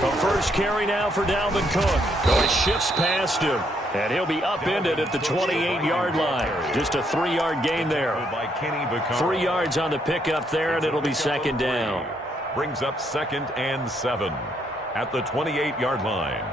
A first carry now for Dalvin Cook. Oh, he shifts past him. And he'll be upended at the 28-yard line. Just a 3-yard gain there. 3 yards on the pickup there, and it'll be second down. Brings up 2nd and 7 at the 28-yard line.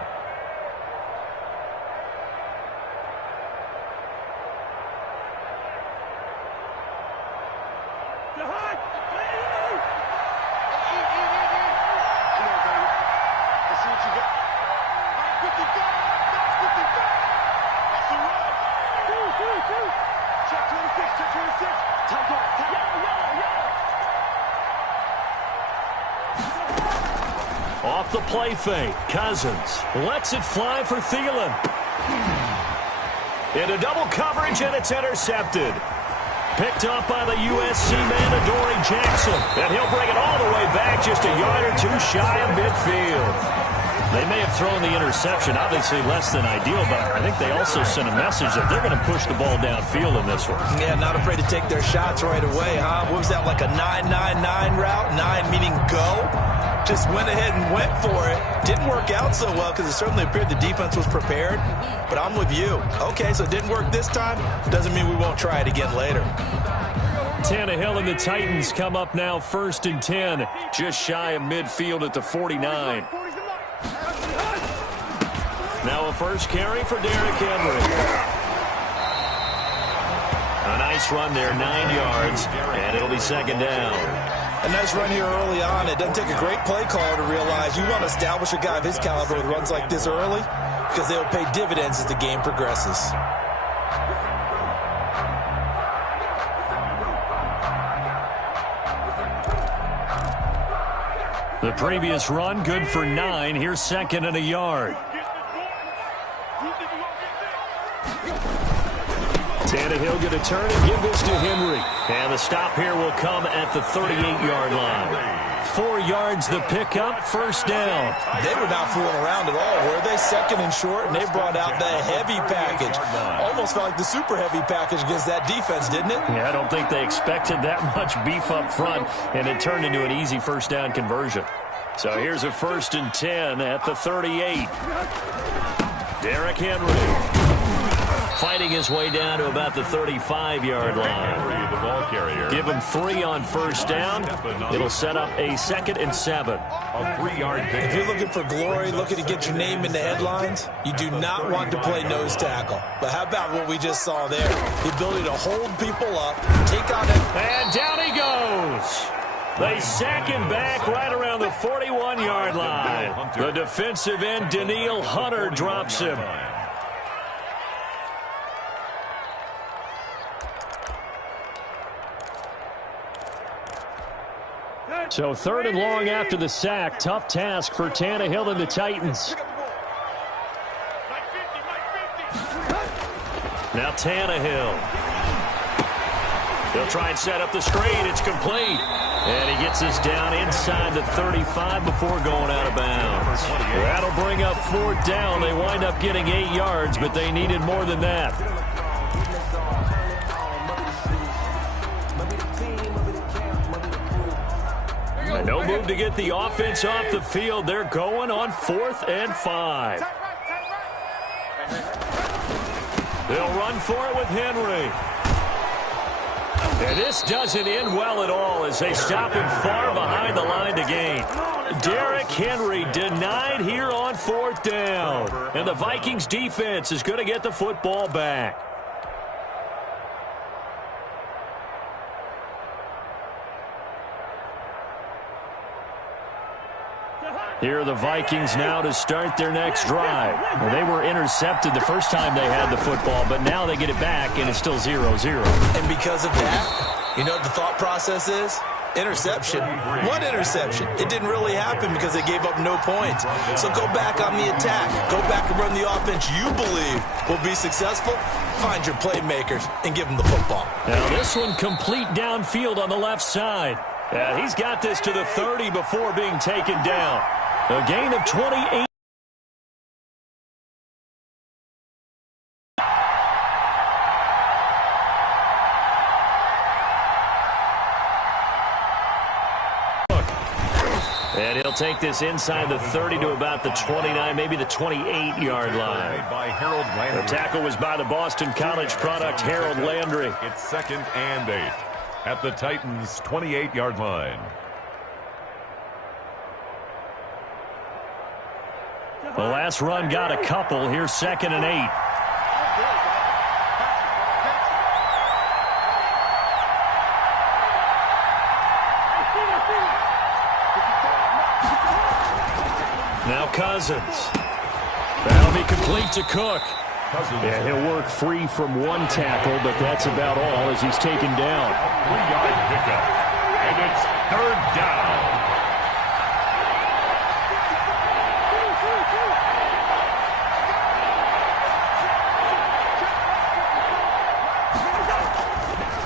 Off the play fake, Cousins lets it fly for Thielen. Into double coverage, and it's intercepted. Picked up by the USC man, Adoree Jackson. And he'll bring it all the way back, just a yard or two shy of midfield. They may have thrown the interception, obviously less than ideal, but I think they also sent a message that they're going to push the ball downfield in this one. Yeah, not afraid to take their shots right away, huh? What was that, like a 9-9-9 route? 9 meaning go? Just went ahead and went for it. Didn't work out so well because it certainly appeared the defense was prepared. But I'm with you. Okay, so it didn't work this time. Doesn't mean we won't try it again later. Tannehill and the Titans come up now 1st and 10. Just shy of midfield at the 49. Now a first carry for Derrick Henry. A nice run there, 9 yards, and it'll be second down. A nice run here early on. It doesn't take a great play caller to realize you want to establish a guy of his caliber with runs like this early because they'll pay dividends as the game progresses. The previous run, good for 9. Here's 2nd and a yard. Tannehill going to turn and give this to Henry. And the stop here will come at the 38-yard line. 4 yards the pickup, first down. They were not fooling around at all, were they? 2nd and short, and they brought out the heavy package. Almost felt like the super heavy package against that defense, didn't it? Yeah, I don't think they expected that much beef up front, and it turned into an easy first down conversion. So here's a 1st and 10 at the 38. Derrick Henry fighting his way down to about the 35-yard line. The ball carrier. Give him 3 on first down. It'll set up a 2nd and 7. A 3-yard pick. If you're looking for glory, looking to get your name in the headlines, you do not want to play nose tackle. But how about what we just saw there? The ability to hold people up, take on it. And down he goes. They sack him back right around the 41-yard line. The defensive end, Danielle Hunter, drops him. So 3rd and long after the sack. Tough task for Tannehill and the Titans. Now Tannehill. They'll try and set up the screen. It's complete. And he gets us down inside the 35 before going out of bounds. That'll bring up 4th down. They wind up getting 8 yards, but they needed more than that. No move to get the offense off the field. They're going on 4th and 5. They'll run for it with Henry. And this doesn't end well at all as they stop him far behind the line to gain. Derrick Henry denied here on 4th down. And the Vikings defense is going to get the football back. Here are the Vikings now to start their next drive. Well, they were intercepted the first time they had the football, but now they get it back, and it's still 0-0. And because of that, you know what the thought process is? Interception. One interception. It didn't really happen because they gave up no points. So go back on the attack. Go back and run the offense you believe will be successful. Find your playmakers and give them the football. Now this one complete downfield on the left side. He's got this to the 30 before being taken down. A gain of 28. And he'll take this inside the 30 to about the 29, maybe the 28-yard line. The tackle was by the Boston College product, Harold Landry. It's 2nd and 8 at the Titans' 28-yard line. The last run got a couple. Here's 2nd and 8. Now Cousins. That'll be complete to Cook. Yeah, he'll work free from one tackle, but that's about all as he's taken down. 3-yard pickup, and it's 3rd down.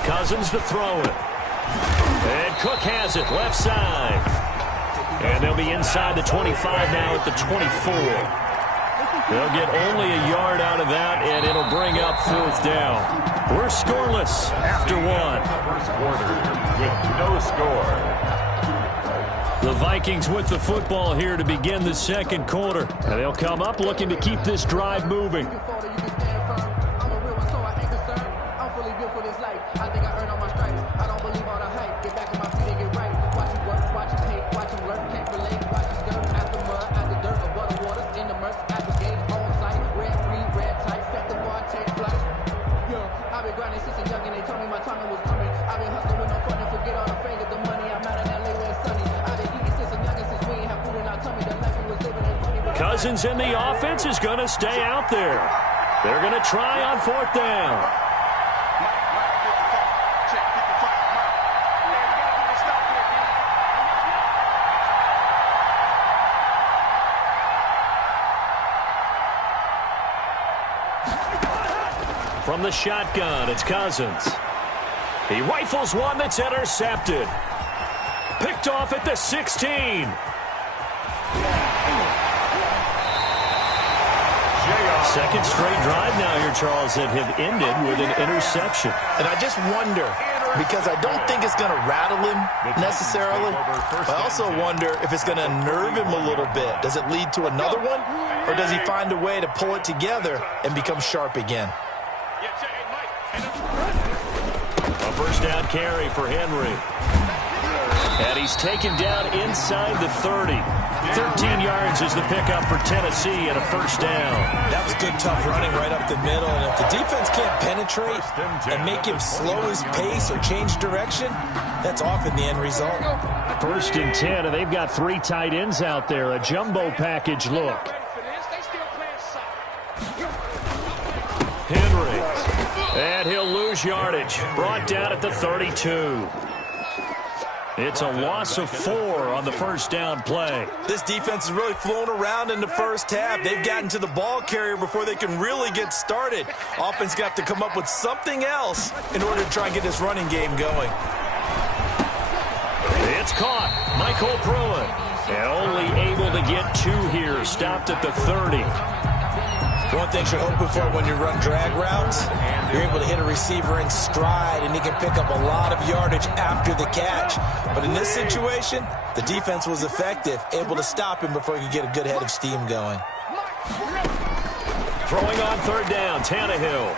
Cousins to throw it. And Cook has it, left side. And they'll be inside the 25 now at the 24. They'll get only a yard out of that, and it'll bring up 4th down. We're scoreless after 1. First quarter with no score. The Vikings with the football here to begin the 2nd quarter. And they'll come up looking to keep this drive moving. Cousins in the offense is going to stay out there. They're going to try on 4th down. From the shotgun, it's Cousins. He rifles one that's intercepted. Picked off at the 16. Second straight drive now here, Charles, that have ended with an interception. And I just wonder, because I don't think it's going to rattle him necessarily, I also wonder if it's going to nerve him a little bit. Does it lead to another one, or does he find a way to pull it together and become sharp again? A first down carry for Henry. And he's taken down inside the 30. 13 yards is the pickup for Tennessee and a first down. That was good, tough running right up the middle. And if the defense can't penetrate and make him slow his pace or change direction, that's often the end result. 1st and 10, and they've got 3 tight ends out there. A jumbo package look. Henry. And he'll lose yardage. Brought down at the 32. It's a loss of 4 on the first down play. This defense is really flown around in the first half. They've gotten to the ball carrier before they can really get started. Offense got to come up with something else in order to try and get this running game going. It's caught. Michael Pruitt. And only able to get 2 here. Stopped at the 30. One thing you're hoping for when you run drag routes, you're able to hit a receiver in stride, and he can pick up a lot of yardage after the catch. But in this situation, the defense was effective, able to stop him before he could get a good head of steam going. Throwing on 3rd down, Tannehill.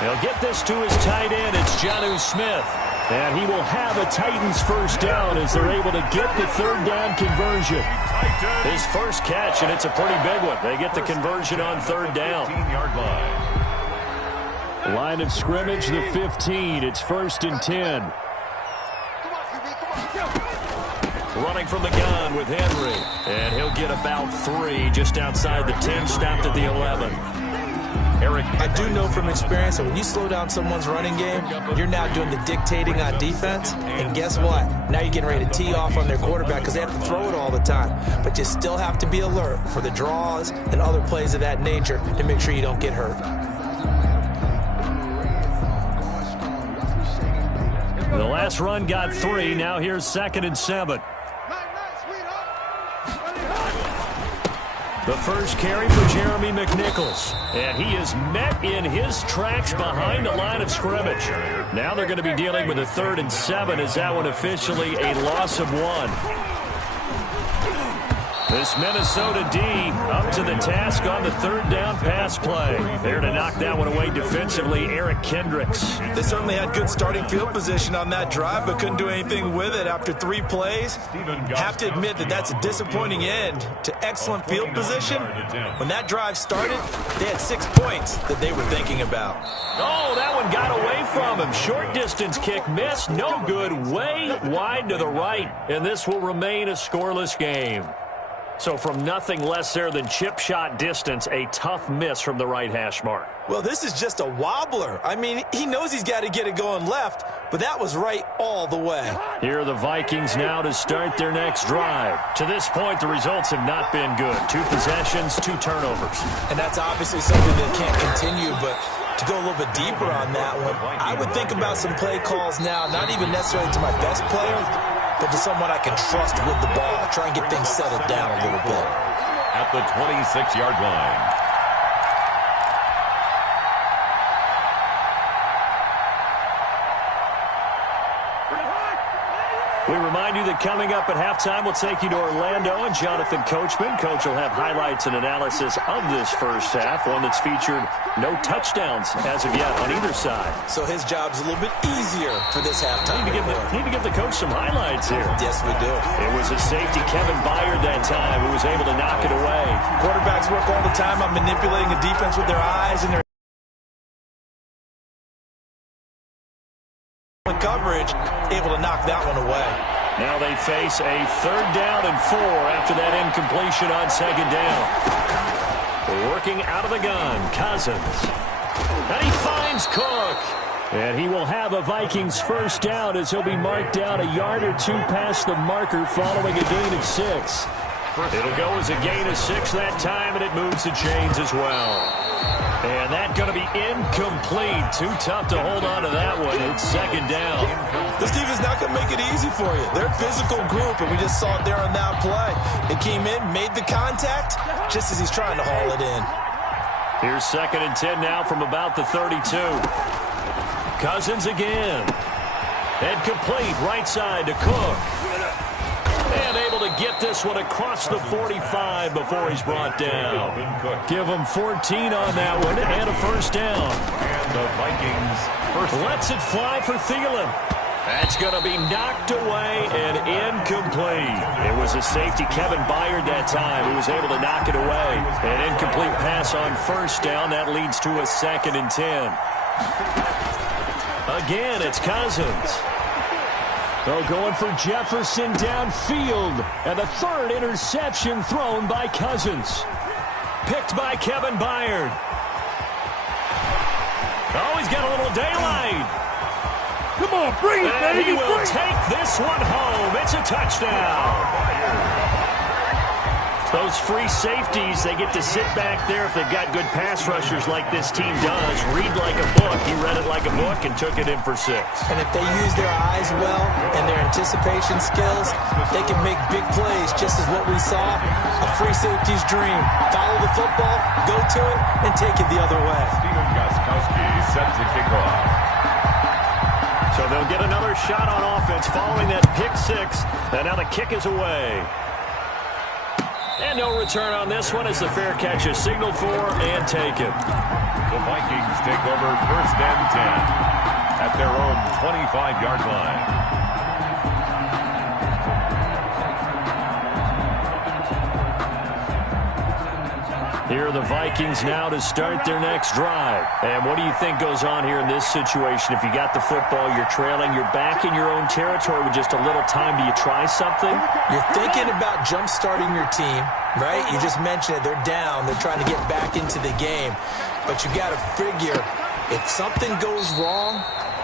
He'll get this to his tight end. It's Jonnu Smith. And he will have a Titans first down as they're able to get the 3rd down conversion. His first catch, and it's a pretty big one. They get the conversion on 3rd down. 15-yard line. Line of scrimmage, the 15. It's 1st and 10. Running from the gun with Henry. And he'll get about 3 just outside the 10, stopped at the 11. I do know from experience that when you slow down someone's running game, you're now doing the dictating on defense. And guess what? Now you're getting ready to tee off on their quarterback because they have to throw it all the time. But you still have to be alert for the draws and other plays of that nature to make sure you don't get hurt. The last run got 3. Now here's 2nd and 7. The first carry for Jeremy McNichols. And he is met in his tracks behind the line of scrimmage. Now they're going to be dealing with a 3rd and 7 as that one officially a loss of 1. This Minnesota D up to the task on the third down pass play. There to knock that one away defensively, Eric Kendricks. They certainly had good starting field position on that drive, but couldn't do anything with it after 3 plays. Have to admit that that's a disappointing end to excellent field position. When that drive started, they had 6 points that they were thinking about. Oh, that one got away from him. Short distance kick missed. No good. Way wide to the right. And this will remain a scoreless game. So from nothing less there than chip shot distance, a tough miss from the right hash mark. Well, this is just a wobbler. I mean, he knows he's got to get it going left, but that was right all the way. Here are the Vikings now to start their next drive. To this point, the results have not been good. 2 possessions, 2 turnovers. And that's obviously something that can't continue, but to go a little bit deeper on that one, I would think about some play calls now, not even necessarily to my best player, but to someone I can trust with the ball. Try and get things settled down a little bit. At the 26-yard line. We remind you that coming up at halftime, we'll take you to Orlando and Jonathan Coachman. Coach will have highlights and analysis of this first half, one that's featured no touchdowns as of yet on either side. So his job's a little bit easier for this halftime. Need to give the coach some highlights here. Yes, we do. It was a safety, Kevin Byard, that time, who was able to knock it away. Quarterbacks work all the time on manipulating a defense with their eyes and their coverage, able to knock that one away. Now they face a 3rd down and 4 after that incompletion on 2nd down. Working out of the gun, Cousins. And he finds Cook. And he will have a Vikings first down as he'll be marked down a yard or 2 past the marker following a gain of 6. It'll go as a gain of 6 that time, and it moves the chains as well. And that's going to be incomplete. Too tough to hold on to that one. It's 2nd down. This defense not going to make it easy for you. They're a physical group, and we just saw it there on that play. They came in, made the contact, just as he's trying to haul it in. Here's 2nd and 10 now from about the 32. Cousins again. And complete right side to Cook. And able to get this one across the 45 before he's brought down. Give him 14 on that one and a first down. And the Vikings first. Lets it fly for Thielen. That's going to be knocked away and incomplete. It was a safety, Kevin Byard, that time, who was able to knock it away. An incomplete pass on first down. That leads to a 2nd and 10. Again, it's Cousins. They're going for Jefferson downfield. And the 3rd interception thrown by Cousins. Picked by Kevin Byard. Oh, he's got a little daylight. Come on, bring it, baby. And he will take this one home. It's a touchdown. Those free safeties, they get to sit back there if they've got good pass rushers like this team does. Read like a book. He read it like a book and took it in for 6. And if they use their eyes well and their anticipation skills, they can make big plays, just as what we saw. A free safety's dream. Follow the football, go to it, and take it the other way. Steven Gostkowski set to kick off. So they'll get another shot on offense following that pick 6. And now the kick is away. And no return on this one as the fair catch is signaled for and taken. The Vikings take over 1st and 10 at their own 25-yard line. Here are the Vikings now to start their next drive. And what do you think goes on here in this situation? If you got the football, you're trailing, you're back in your own territory with just a little time. Do you try something? You're thinking about jump-starting your team, right? You just mentioned it. They're down. They're trying to get back into the game. But you got to figure, if something goes wrong,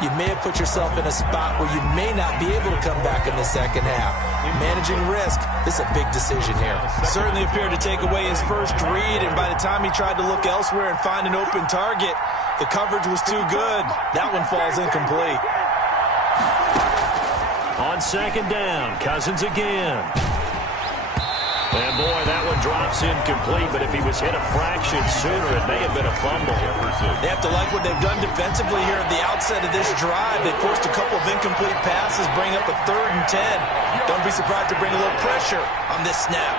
you may have put yourself in a spot where you may not be able to come back in the second half. Managing risk, this is a big decision here. Certainly appeared to take away his first read, and by the time he tried to look elsewhere and find an open target, the coverage was too good. That one falls incomplete. On 2nd down, Cousins again. And boy, that one drops incomplete, but if he was hit a fraction sooner, it may have been a fumble. They have to like what they've done defensively here at the outset of this drive. They forced a couple of incomplete passes, bring up a 3rd and 10. Don't be surprised to bring a little pressure on this snap.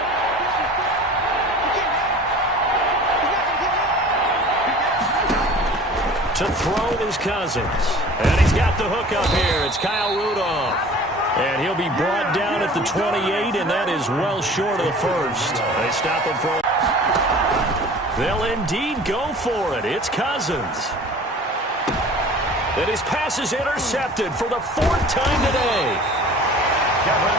To throw is Cousins. And he's got the hook up here. It's Kyle Rudolph. And he'll be brought down at the 28, and that is well short of the first. They stop him for... They'll indeed go for it. It's Cousins. And his pass is intercepted for the 4th time today.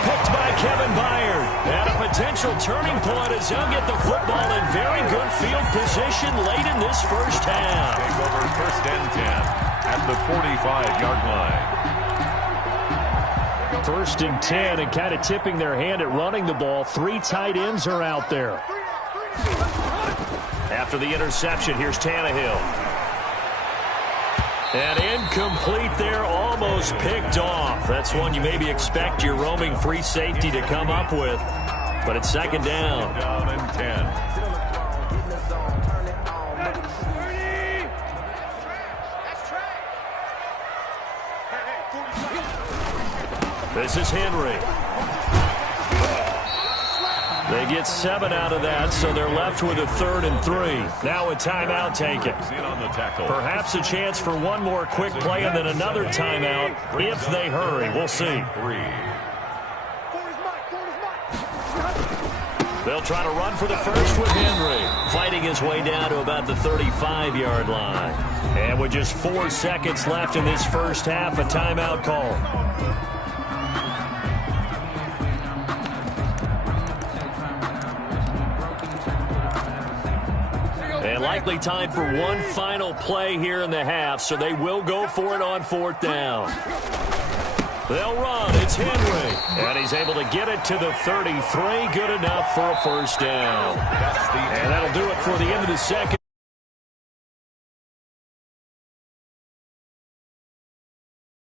Picked by Kevin Byard. And a potential turning point as he'll get the football in very good field position late in this first half. Take over 1st and 10 at the 45-yard line. 1st and 10, and kind of tipping their hand at running the ball. 3 tight ends are out there. After the interception, here's Tannehill. And incomplete there, almost picked off. That's one you maybe expect your roaming free safety to come up with. But it's 2nd down. Down and 10. This is Henry. They get 7 out of that, so they're left with a 3rd and 3. Now a timeout taken. Perhaps a chance for one more quick play and then another timeout if they hurry. We'll see. They'll try to run for the first with Henry. Fighting his way down to about the 35-yard line. And with just 4 seconds left in this first half, a timeout call. And likely time for one final play here in the half, so they will go for it on 4th down. They'll run. It's Henry. And he's able to get it to the 33. Good enough for a 1st down. And that'll do it for the end of the second.